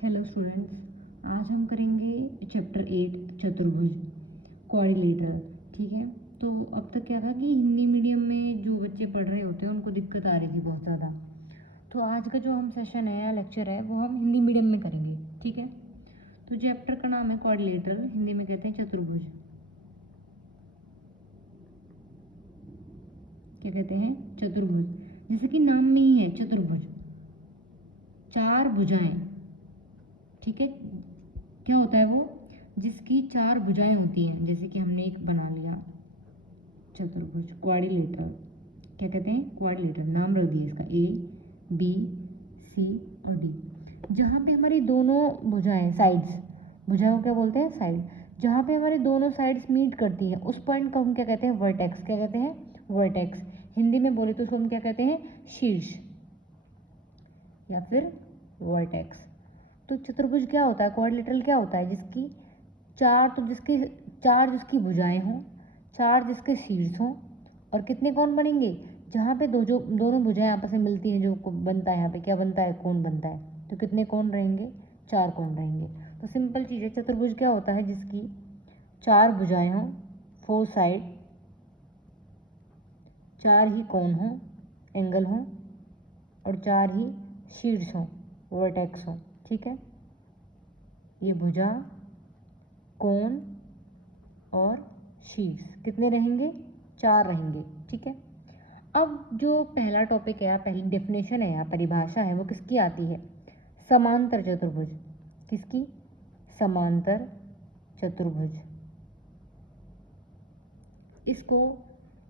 Hello students, आज हम करेंगे चैप्टर 8 चतुर्भुज क्वाड्रिलेटरल। ठीक है। तो अब तक क्या था कि हिंदी मीडियम में जो बच्चे पढ़ रहे होते हैं उनको दिक्कत आ रही थी बहुत ज़्यादा। तो आज का जो हम सेशन है या लेक्चर है वो हम हिंदी मीडियम में करेंगे। ठीक है। तो चैप्टर का नाम है क्वाड्रिलेटरल, हिंदी में कहते हैं चतुर्भुज। क्या कहते हैं? चतुर्भुज। जैसे कि नाम में ही है चतुर्भुज, चार भुजाएं। ठीक है। क्या होता है वो? जिसकी चार भुजाएं होती हैं। जैसे कि हमने एक बना लिया चतुर्भुज क्वाड्रिलेटरल। क्या कहते हैं? क्वाड्रिलेटरल। नाम रख दिया इसका ए बी सी और डी। जहाँ पे हमारी दोनों भुजाएं साइड्स, भुजाओं को क्या बोलते हैं? साइड। जहाँ पे हमारी दोनों साइड्स मीट करती हैं उस पॉइंट को हम क्या कहते हैं? वर्टेक्स। क्या कहते हैं? वर्टेक्स। हिंदी में बोले तो उसको हम क्या कहते हैं? शीर्ष या फिर वर्टेक्स। तो चतुर्भुज क्या होता है? क्वाड्रिलेटरल क्या होता है? जिसकी जिसकी भुजाएं हों, चार जिसके शीर्ष हों, और कितने कोण बनेंगे? जहाँ पे दोनों भुजाएं आपस में मिलती हैं जो बनता है, यहाँ पे क्या बनता है? कोण बनता है। तो कितने कोण रहेंगे? चार कोण रहेंगे। तो सिंपल चीज़ है, चतुर्भुज क्या होता है? जिसकी चार भुजाएं हों, फोर साइड, चार ही कोण हों, एंगल हों, और चार ही शीर्ष हों, वर्टेक्स हों। ठीक है। ये भुजा, कोण और शीर्ष कितने रहेंगे? चार रहेंगे। ठीक है। अब जो पहला टॉपिक है, पहली डेफिनेशन है या परिभाषा है, वो किसकी आती है? समांतर चतुर्भुज। किसकी? समांतर चतुर्भुज। इसको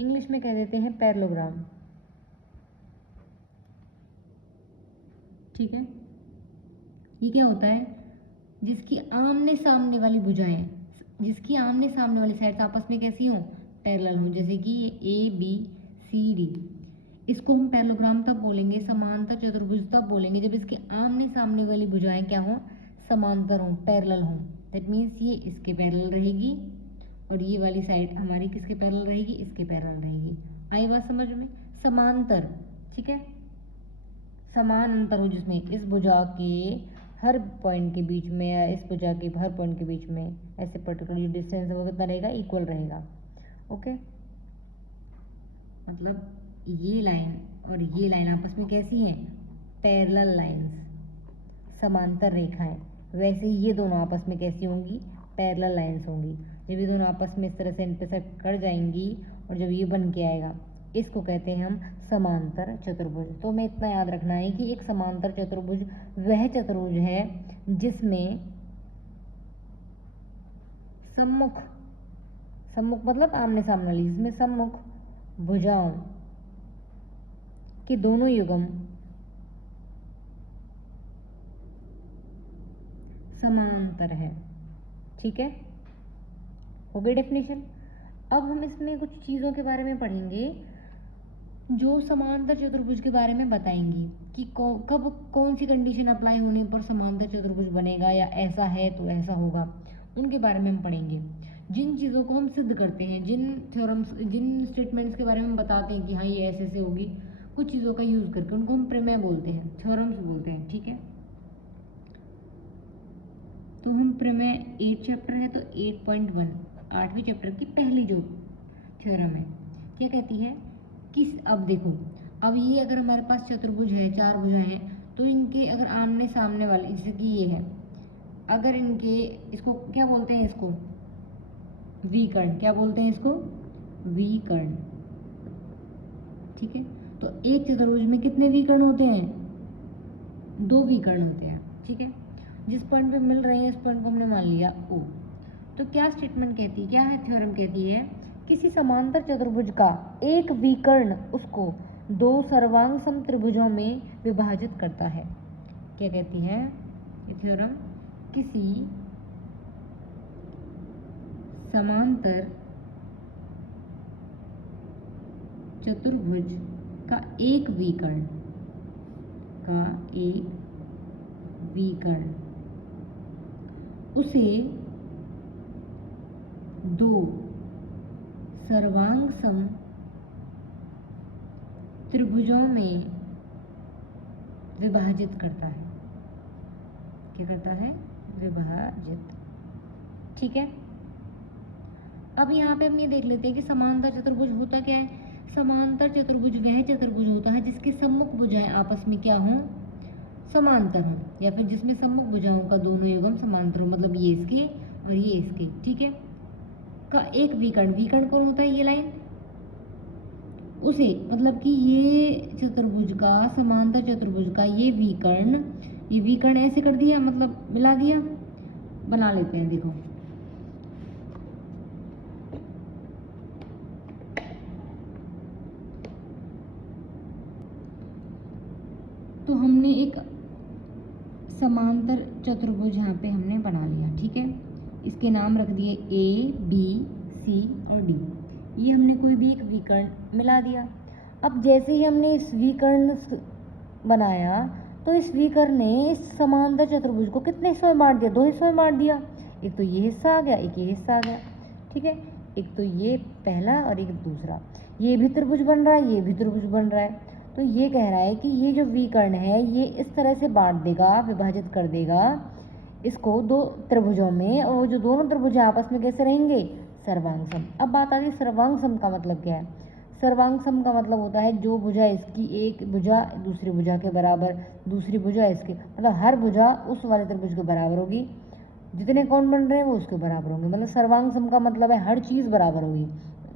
इंग्लिश में कह देते हैं पैरेललोग्राम। ठीक है। ये क्या होता है? जिसकी आमने सामने वाली भुजाएं, जिसकी आमने सामने वाली साइड्स आपस में कैसी हों? पैरेलल हों। जैसे कि ये ए बी सी डी, इसको हम पैरेललोग्राम तब बोलेंगे, समांतर चतुर्भुज तब बोलेंगे जब इसके आमने सामने वाली भुजाएं क्या हों? समांतर हों, पैरेलल हों। दैट मीन्स ये इसके पैरेलल रहेगी और ये वाली साइड हमारी किसके पैरेलल रहेगी? इसके पैरेलल रहेगी। आई बात समझ में? समांतर। ठीक है। समान अंतर हो जिसमें इस भुजा के हर पॉइंट के बीच में या इस भुजा के हर पॉइंट के बीच में ऐसे पर्टिकुलर डिस्टेंस वो कितना रहेगा? इक्वल रहेगा। ओके। मतलब ये लाइन और ये लाइन आपस में कैसी हैं? पैरेलल लाइंस, समांतर रेखाएं। वैसे ही ये दोनों आपस में कैसी होंगी? पैरेलल लाइंस होंगी। जब ये दोनों आपस में इस तरह से इंटरसेक्ट कर जाएंगी और जब ये बन के आएगा, इसको कहते हैं हम समांतर चतुर्भुज। तो हमें इतना याद रखना है कि एक समांतर चतुर्भुज वह चतुर्भुज है जिसमें सम्मुख, सम्मुख मतलब आमने सामने वाली, जिसमें सम्मुख भुजाओं के दोनों युग्म समांतर है। ठीक है। हो गई डेफिनेशन। अब हम इसमें कुछ चीज़ों के बारे में पढ़ेंगे जो समांतर चतुर्भुज के बारे में बताएंगी कि कब कौन सी कंडीशन अप्लाई होने पर समांतर चतुर्भुज बनेगा या ऐसा है तो ऐसा होगा, उनके बारे में हम पढ़ेंगे। जिन चीज़ों को हम सिद्ध करते हैं, जिन थ्योरम्स, जिन स्टेटमेंट्स के बारे में हम बताते हैं कि हाँ ये ऐसे ऐसे होगी, कुछ चीज़ों का यूज़ करके उनको हम प्रमेय बोलते हैं, थ्योरम्स बोलते हैं। ठीक है। तो हम प्रमेय 8 चैप्टर है तो 8.1 8वीं चैप्टर की पहली जो थ्योरम है, क्या कहती है? किस, अब देखो, अब ये अगर हमारे पास चतुर्भुज है, चार भुजाएं हैं, तो इनके अगर आमने सामने वाले, जैसे कि ये है, अगर इनके, इसको क्या बोलते हैं? इसको विकर्ण। क्या बोलते हैं इसको? विकर्ण। ठीक है। तो एक चतुर्भुज में कितने विकर्ण होते हैं? दो विकर्ण होते हैं। ठीक है। जिस पॉइंट पे मिल रहे हैं इस पॉइंट को हमने मान लिया O। तो क्या स्टेटमेंट कहती है, क्या है थ्योरम कहती है? किसी समांतर चतुर्भुज का एक विकर्ण उसको दो सर्वांग सम त्रिभुजों में विभाजित करता है। क्या कहती है ये थ्योरम? किसी समांतर चतुर्भुज का एक विकर्ण उसे दो सर्वांग सम त्रिभुजों में विभाजित करता है। क्या करता है, विभाजित। ठीक है, अब यहाँ पे हम ये देख लेते हैं कि समांतर चतुर्भुज होता क्या है। समांतर चतुर्भुज वह चतुर्भुज होता है जिसके सम्मुख भुजाएं आपस में क्या हों, समांतर हों, या फिर जिसमें सम्मुख भुजाओं का दोनों युग्म समांतर हो, मतलब ये इसके और ये इसके। ठीक है, का एक विकर्ण, विकर्ण कौन होता है, ये लाइन, उसे मतलब कि ये चतुर्भुज का, समांतर चतुर्भुज का ये विकर्ण ऐसे कर दिया, मतलब मिला दिया। बना लेते हैं, देखो तो हमने एक समांतर चतुर्भुज यहाँ पे हमने बना लिया। ठीक है, इसके नाम रख दिए ए, बी, सी और डी। ये हमने कोई भी एक विकर्ण मिला दिया। अब जैसे ही हमने इस विकर्ण बनाया तो इस विकर्ण ने इस समांतर चतुर्भुज को कितने हिस्सों में बांट दिया, 2 हिस्सों में बांट दिया। एक तो ये हिस्सा आ गया, एक ये हिस्सा आ गया। ठीक है, एक तो ये पहला और एक दूसरा। ये भी त्रिभुज बन रहा है, ये भी त्रिभुज बन रहा है। तो ये कह रहा है कि ये जो विकर्ण है ये इस तरह से बांट देगा, विभाजित कर देगा इसको 2 त्रिभुजों में, और वो जो दोनों त्रिभुज आपस में कैसे रहेंगे, सर्वांग सम। अब बात आ गई सर्वांग सम का मतलब क्या है। सर्वांग सम का मतलब होता है जो भुजा इसकी एक भुजा दूसरी भुजा के बराबर, दूसरी भुजा इसके, मतलब हर भुजा उस वाले त्रिभुज के बराबर होगी, जितने कोण बन रहे हैं वो उसके बराबर होंगे। मतलब सर्वांग सम का मतलब है हर चीज़ बराबर होगी,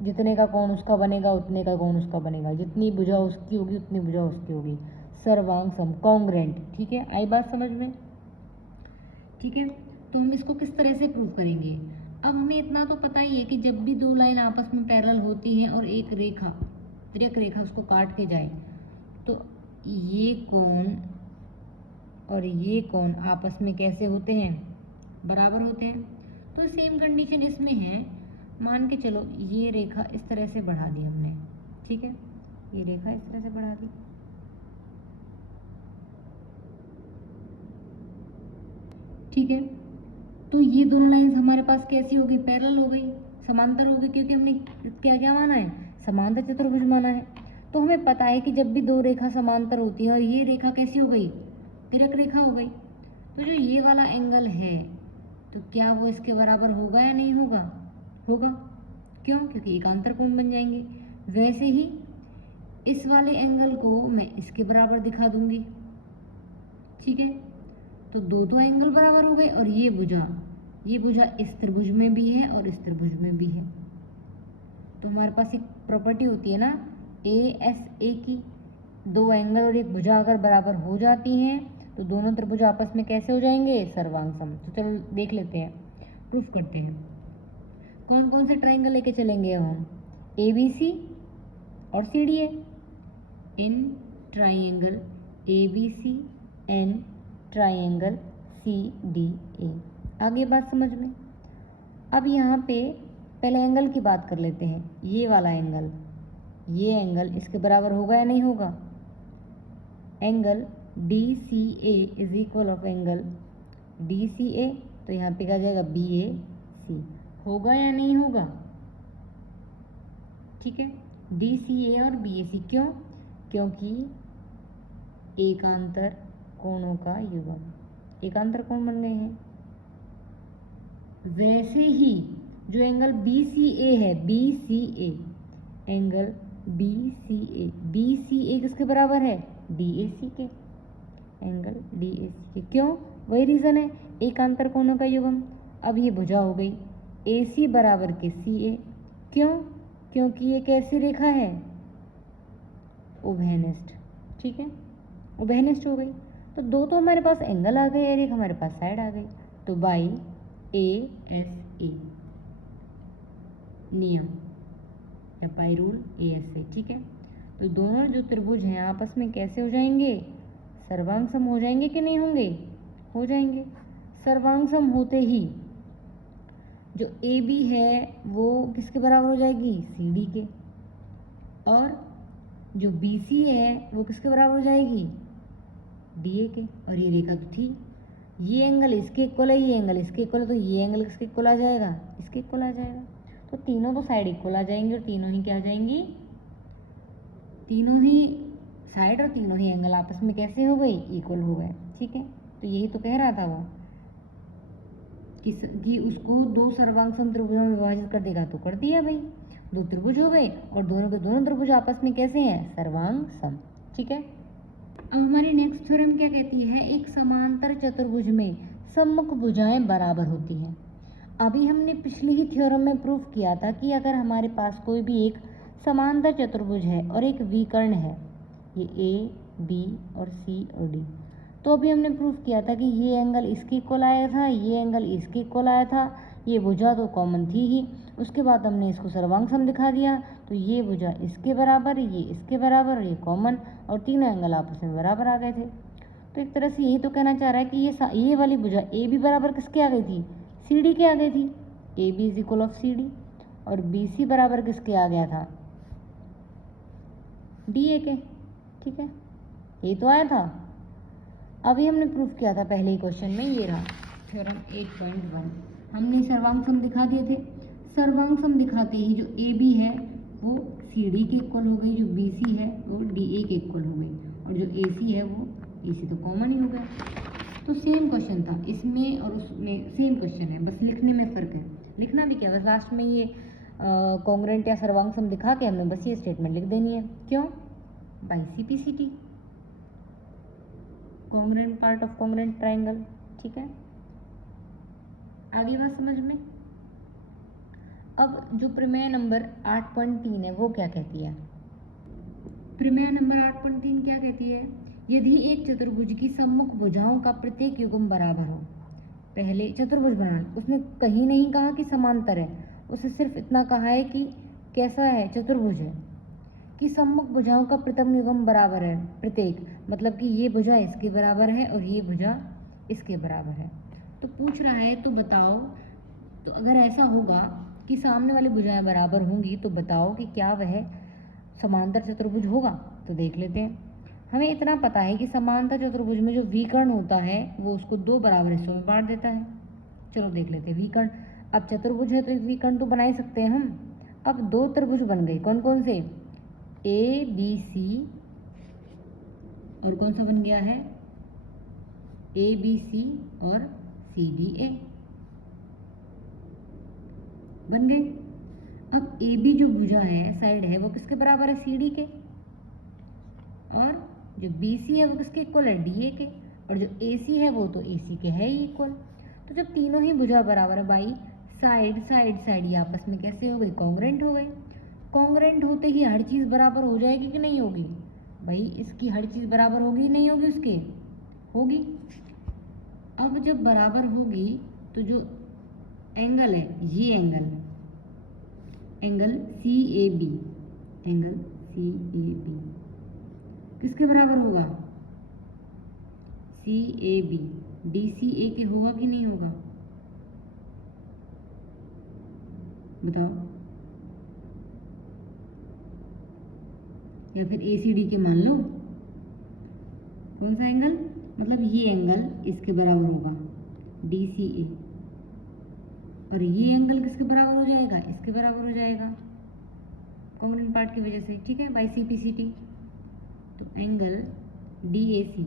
जितने का कोण उसका बनेगा उतने का कोण उसका बनेगा, जितनी भुजा उसकी होगी उतनी भुजा उसकी होगी। सर्वांग सम, कॉन्ग्रेंट। ठीक है, आई बात समझ में। ठीक है, तो हम इसको किस तरह से प्रूव करेंगे। अब हमें इतना तो पता ही है कि जब भी 2 लाइन आपस में पैरेलल होती हैं और एक रेखा, तिर्यक रेखा उसको काट के जाए, तो ये कोण और ये कोण आपस में कैसे होते हैं, बराबर होते हैं। तो सेम कंडीशन इसमें है। मान के चलो ये रेखा इस तरह से बढ़ा दी हमने। ठीक है, ये रेखा इस तरह से बढ़ा दी। ठीक है, तो ये दोनों लाइंस हमारे पास कैसी हो गई, पैरेलल हो गई, समांतर हो गई, क्योंकि हमने क्या क्या माना है, समांतर चतुर्भुज माना है। तो हमें पता है कि जब भी 2 रेखा समांतर होती है और ये रेखा कैसी हो गई, तिर्यक रेखा हो गई, तो जो ये वाला एंगल है तो क्या वो इसके बराबर होगा या नहीं होगा, होगा। क्यों, क्योंकि एकांतर कोण बन जाएंगे। वैसे ही इस वाले एंगल को मैं इसके बराबर दिखा दूंगी। ठीक है, तो 2 एंगल बराबर हो गए, और ये भुजा इस त्रिभुज में भी है और इस त्रिभुज में भी है। तो हमारे पास एक प्रॉपर्टी होती है ना ASA की, 2 एंगल और एक भुजा अगर बराबर हो जाती हैं तो दोनों त्रिभुज आपस में कैसे हो जाएंगे, सर्वांग सम। तो चलो देख लेते हैं, प्रूफ करते हैं। कौन कौन से ट्राइंगल लेके चलेंगे हम, ABC और CDA। In triangle ABC and triangle CDA। आगे बात समझ में। अब यहाँ पे पहले एंगल की बात कर लेते हैं। ये वाला एंगल, ये एंगल इसके बराबर होगा या नहीं होगा। Angle DCA is equal of angle DCA, तो यहाँ पे क्या जाएगा BAC, होगा या नहीं होगा। ठीक है, DCA और BAC क्यों, क्योंकि एकांतर कोणों का युग्म, एकांतर कोण बन गए हैं। वैसे ही जो एंगल BCA है, BCA एंगल BCA किसके बराबर है, DAC के, एंगल DAC के। क्यों, वही रीज़न है, एकांतर कोणों का युग्म। अब ये भुजा हो गई AC बराबर के CA। क्यों, क्योंकि ये कैसी रेखा है, उभयनिष्ठ। ठीक है, उभयनिष्ठ हो गई। तो 2 तो हमारे पास एंगल आ गए और एक हमारे पास साइड आ गई। तो बाई ASA नियम या बाई रूल ASA। ठीक है, तो दोनों जो त्रिभुज हैं आपस में कैसे हो जाएंगे, सर्वांग सम हो जाएंगे कि नहीं होंगे, हो जाएंगे। सर्वांग सम होते ही जो AB है वो किसके बराबर हो जाएगी, CD के, और जो BC है वो किसके बराबर हो जाएगी, DA के। और ये रेखा तो थी, ये एंगल इसके इक्वल है, ये एंगल इसके इक्वल है, तो ये एंगल किसके इक्वल आ जाएगा, इसके इक्वल आ जाएगा। तो तीनों तो साइड इक्वल आ जाएंगे, और तीनों ही क्या आ जाएंगी, तीनों ही साइड और तीनों ही एंगल आपस में कैसे हो गई, इक्वल हो गए। ठीक है, तो यही तो कह रहा था वो कि उसको दो सर्वांग सम त्रिभुजों में विभाजित कर देगा, तो कर दिया भाई, दो त्रिभुज हो गए और दोनों के दोनों त्रिभुज आपस में कैसे हैं, सर्वांग सम। ठीक है, अब हमारी नेक्स्ट थ्योरम क्या कहती है, एक समांतर चतुर्भुज में सम्मुख भुजाएं बराबर होती हैं। अभी हमने पिछली ही थ्योरम में प्रूफ किया था कि अगर हमारे पास कोई भी एक समांतर चतुर्भुज है और एक विकर्ण है, ये ए बी और सी और डी, तो अभी हमने प्रूफ किया था कि ये एंगल इसके इक्वल आया था, ये एंगल इसके इक्वल आया था, ये भुजा तो कॉमन थी ही। उसके बाद हमने इसको सर्वांग सम दिखा दिया, तो ये भुजा इसके बराबर, ये इसके बराबर और ये कॉमन, और तीनों एंगल आपस में बराबर आ गए थे। तो एक तरह से यही तो कहना चाह रहा है कि ये वाली भुजा ए बी बराबर किसके आ गई थी, सी डी के आ गई थी, A B is equal of C D, और बी सी बराबर किसके आ गया था, डी ए के। ठीक है, ये तो आया था। अभी हमने प्रूफ किया था पहले ही क्वेश्चन में, ये रहा थ्योरम 8.1। हमने सर्वांग सम दिखा दिए थे, सर्वांग सम दिखाते ही जो ए बी है वो सी डी के इक्वल हो गई, जो बी सी है वो डी ए के इक्वल हो गई, और जो ए सी है वो ए सी तो कॉमन ही हो गया। तो सेम क्वेश्चन था इसमें और उसमें, सेम क्वेश्चन है, बस लिखने में फ़र्क है। लिखना भी क्या, बस लास्ट में ये कॉन्ग्रुएंट या सर्वांग सम दिखा के हमें बस ये स्टेटमेंट लिख देनी है। क्यों, by C P C T, congruent part of congruent triangle. ठीक है, आगे बात समझ में। अब जो प्रमेय नंबर 8.3 है वो क्या कहती है, प्रमेय नंबर 8.3 क्या कहती है, यदि एक चतुर्भुज की सम्मुख भुजाओं का प्रत्येक युग्म बराबर हो। पहले चतुर्भुज बनाना, उसने कहीं नहीं कहा कि समांतर है, उसने सिर्फ इतना कहा है कि कैसा है, चतुर्भुज है, कि सम्मुख भुजाओं का प्रथम युग्म बराबर है, प्रत्येक मतलब कि ये भुजा इसके बराबर है और ये भुजा इसके बराबर है। तो पूछ रहा है तो बताओ, तो अगर ऐसा होगा कि सामने वाली भुजाएं बराबर होंगी तो बताओ कि क्या वह समांतर चतुर्भुज होगा। तो देख लेते हैं। हमें इतना पता है कि समांतर चतुर्भुज में जो विकर्ण होता है वो उसको दो बराबर हिस्सों में बांट देता है। चलो देख लेते हैं विकर्ण। अब चतुर्भुज है तो एक विकर्ण तो बना ही सकते हैं हम। अब दो त्रिभुज बन गए, कौन कौन से, ए बी सी, और कौन सा बन गया है, ए बी सी और सी डी ए बन गए। अब ए बी जो भुजा है, साइड है, वो किसके बराबर है, सी डी के, और जो बी सी है वो किसके इक्वल है, डी ए के, और जो ए सी है वो तो ए सी के है ही इक्वल। तो जब तीनों ही भुजा बराबर है भाई, साइड साइड साइड ये आपस में कैसे हो गई, कॉन्ग्रुएंट हो गए। कॉन्ग्रुएंट होते ही हर चीज़ बराबर हो जाएगी कि नहीं होगी भाई, इसकी हर चीज़ बराबर होगी नहीं होगी, उसके होगी। अब जब बराबर होगी तो जो एंगल है, ये angle C A B, angle C A B किसके बराबर होगा, सी ए बी डी सी ए के होगा कि नहीं होगा, बताओ, या फिर ए सी डी के मान लो। कौन सा एंगल, मतलब ये एंगल इसके बराबर होगा, डी सी ए, और ये एंगल किसके बराबर हो जाएगा, इसके बराबर हो जाएगा, कॉन्ग्रुएंट पार्ट की वजह से। ठीक है, by C P C T. तो एंगल डी ए सी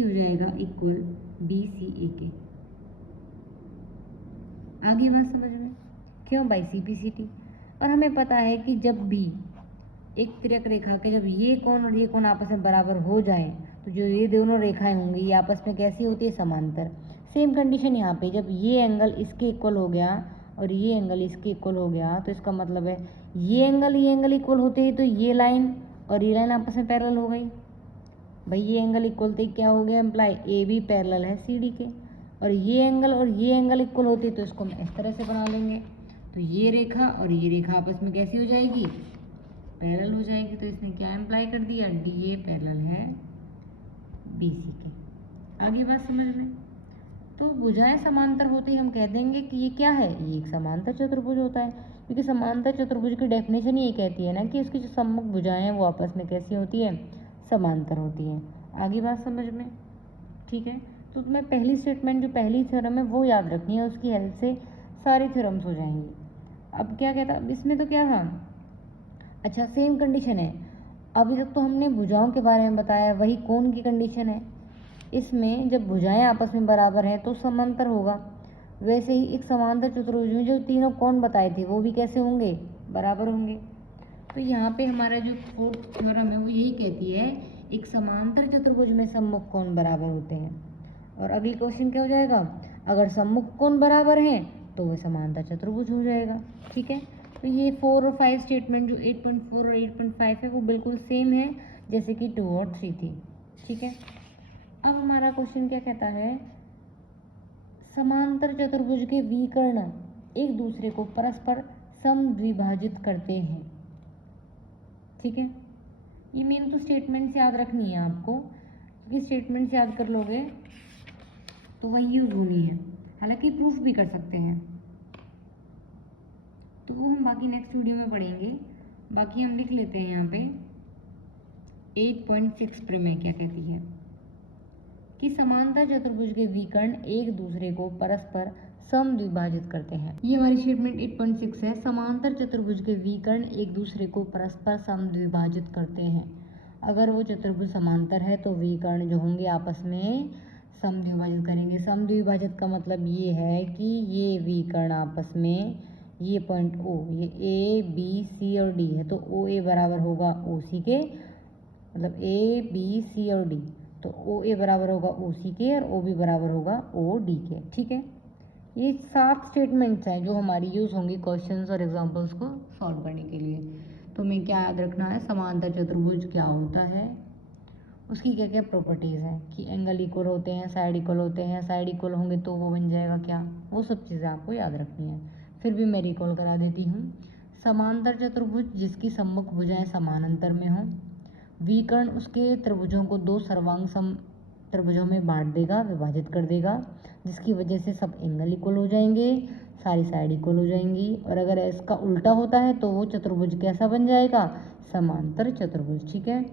हो जाएगा इक्वल बी सी ए के। आगे बात समझ में, क्यों by C P C T. और हमें पता है कि जब भी एक तिर्यक रेखा के जब ये कोण और ये कोण आपस में बराबर हो जाए तो जो ये दोनों रेखाएं होंगी ये आपस में कैसी होती है, समांतर। सेम कंडीशन यहाँ पे, जब ये एंगल इसके इक्वल हो गया और ये एंगल इसके इक्वल हो गया तो इसका मतलब है ये एंगल इक्वल होते ही तो ये लाइन और ये लाइन आपस में पैरेलल हो गई भाई। ये एंगल इक्वल थे क्या हो गया, एम्प्लाई ए बी पैरेलल है सी डी के, और ये एंगल इक्वल होते तो इसको हम इस तरह से बना लेंगे। तो ये रेखा और ये रेखा आपस में कैसी हो जाएगी, पैरेलल हो जाएगी। तो इसने क्या एम्प्लाई कर दिया, डी ए पैरेलल है बी सी के। आगे बात समझ में। तो भुजाएं समांतर होते ही हम कह देंगे कि ये क्या है, ये एक समांतर चतुर्भुज होता है, क्योंकि समांतर चतुर्भुज की डेफिनेशन ये कहती है ना कि उसकी जो सम्मुख भुजाएं हैं वो आपस में कैसी होती है, समांतर होती हैं। आगे बात समझ में। ठीक है, तो तुम्हें पहली स्टेटमेंट जो पहली थ्योरम है वो याद रखनी है, उसकी हेल्प से सारी थ्योरम्स हो जाएंगी। अब क्या कहता, अब इसमें तो क्या था, अच्छा सेम कंडीशन है। अभी तक तो हमने भुजाओं के बारे में बताया, वही कोण की कंडीशन है। इसमें जब भुजाएं आपस में बराबर हैं तो समांतर होगा। वैसे ही एक समांतर चतुर्भुज में जो तीनों कोण बताए थे वो भी कैसे होंगे, बराबर होंगे। तो यहाँ पे हमारा जो फोर्थ थ्योरम है वो यही कहती है एक समांतर चतुर्भुज में सम्मुख कोण बराबर होते हैं। और अगली क्वेश्चन क्या हो जाएगा, अगर सम्मुख कोण बराबर हैं तो वह समांतर चतुर्भुज हो जाएगा। ठीक है, तो ये 4 और 5 स्टेटमेंट जो 8.4 और 8.5 है वो बिल्कुल सेम है जैसे कि 2 और 3 थी। ठीक है, अब हमारा क्वेश्चन क्या कहता है, समांतर चतुर्भुज के विकर्ण एक दूसरे को परस्पर समद्विभाजित करते हैं। ठीक है, ये मेन तो स्टेटमेंट्स याद रखनी है आपको, क्योंकि स्टेटमेंट्स याद कर लोगे तो वही यूज होनी है, हालांकि प्रूफ भी कर सकते हैं, तो वो हम बाकी नेक्स्ट वीडियो में पढ़ेंगे। बाकी हम लिख लेते हैं यहाँ पे 8.6 प्रमेय क्या कहती है कि समांतर चतुर्भुज के विकर्ण एक दूसरे को परस्पर समद्विभाजित करते हैं। ये हमारी स्टेटमेंट 8.6 है, समांतर चतुर्भुज के विकर्ण एक दूसरे को परस्पर समद्विभाजित करते हैं। अगर वो चतुर्भुज समांतर है तो विकर्ण जो होंगे आपस में समद्विभाजित करेंगे। समद्विभाजित का मतलब ये है कि ये विकर्ण आपस में, ये पॉइंट O, ये A, B, C और D है, तो OA बराबर होगा OC के, मतलब A, B, C और D, तो OA बराबर होगा OC के और OB बराबर होगा OD के। ठीक है, ये 7 स्टेटमेंट्स हैं जो हमारी यूज़ होंगी क्वेश्चंस और एग्जांपल्स को सॉल्व करने के लिए। तो हमें क्या याद रखना है, समांतर चतुर्भुज क्या होता है, उसकी क्या क्या प्रॉपर्टीज़ हैं कि एंगल इक्वल होते हैं, साइड इक्वल होते हैं, साइड इक्वल होंगे तो वो बन जाएगा क्या, वो सब चीज़ें आपको याद रखनी है। फिर भी मैं रिकॉल करा देती हूँ, समांतर चतुर्भुज जिसकी सम्मुख भुजाएं समानांतर में हों, विकर्ण उसके त्रिभुजों को 2 सर्वांग सम त्रिभुजों में बांट देगा, विभाजित कर देगा, जिसकी वजह से सब एंगल इक्वल हो जाएंगे, सारी साइड इक्वल हो जाएंगी। और अगर इसका उल्टा होता है तो वो चतुर्भुज कैसा बन जाएगा, समांतर चतुर्भुज। ठीक है।